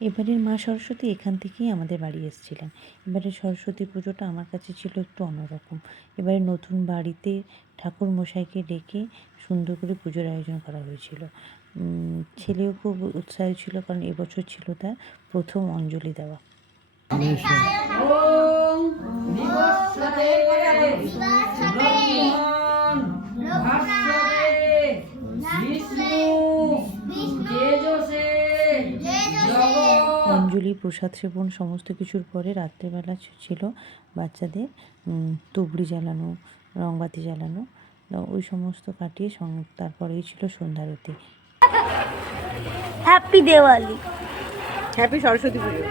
এবারের মা সরস্বতী এখান থেকেই আমাদের বাড়ি এসেছিলেন। এবারের সরস্বতী পুজোটা আমার কাছে ছিল একটু অন্যরকম। এবারে নতুন বাড়িতে ঠাকুরমশাইকে ডেকে সুন্দর করে পুজোর আয়োজন করা হয়েছিল। ছেলেও খুব উৎসাহী ছিল, কারণ এবছর ছিল তার প্রথম অঞ্জলি দেওয়া। অঞ্জলি, প্রসাদ সেবন সমস্ত কিছুর পরে রাত্রেবেলা ছিল বাচ্চাদের তুবড়ি জ্বালানো, রংবাতি জ্বালানো, ওই সমস্ত কাটিয়ে তারপরেই ছিল সন্ধ্যারতি। হ্যাপি দেওয়ালি, হ্যাপি সরস্বতী পুজো।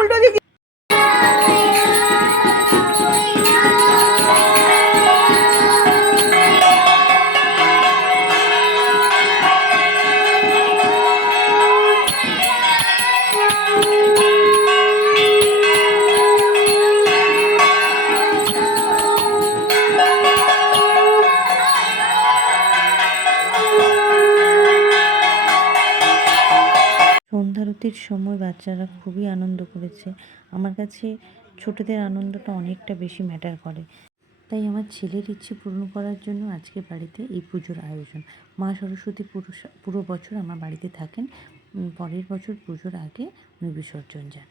উল্টো দিকে সন্ধ্যারতির সময় বাচ্চারা খুবই আনন্দ করেছে। আমার কাছে ছোটদের আনন্দটা অনেকটা বেশি ম্যাটার করে, তাই আমার ছেলের ইচ্ছে পূরণ করার জন্য আজকে বাড়িতে এই পুজোর আয়োজন। মা সরস্বতী পুরো বছর আমার বাড়িতে থাকেন, পরের বছর পুজোর আগে উনি বিসর্জন যান।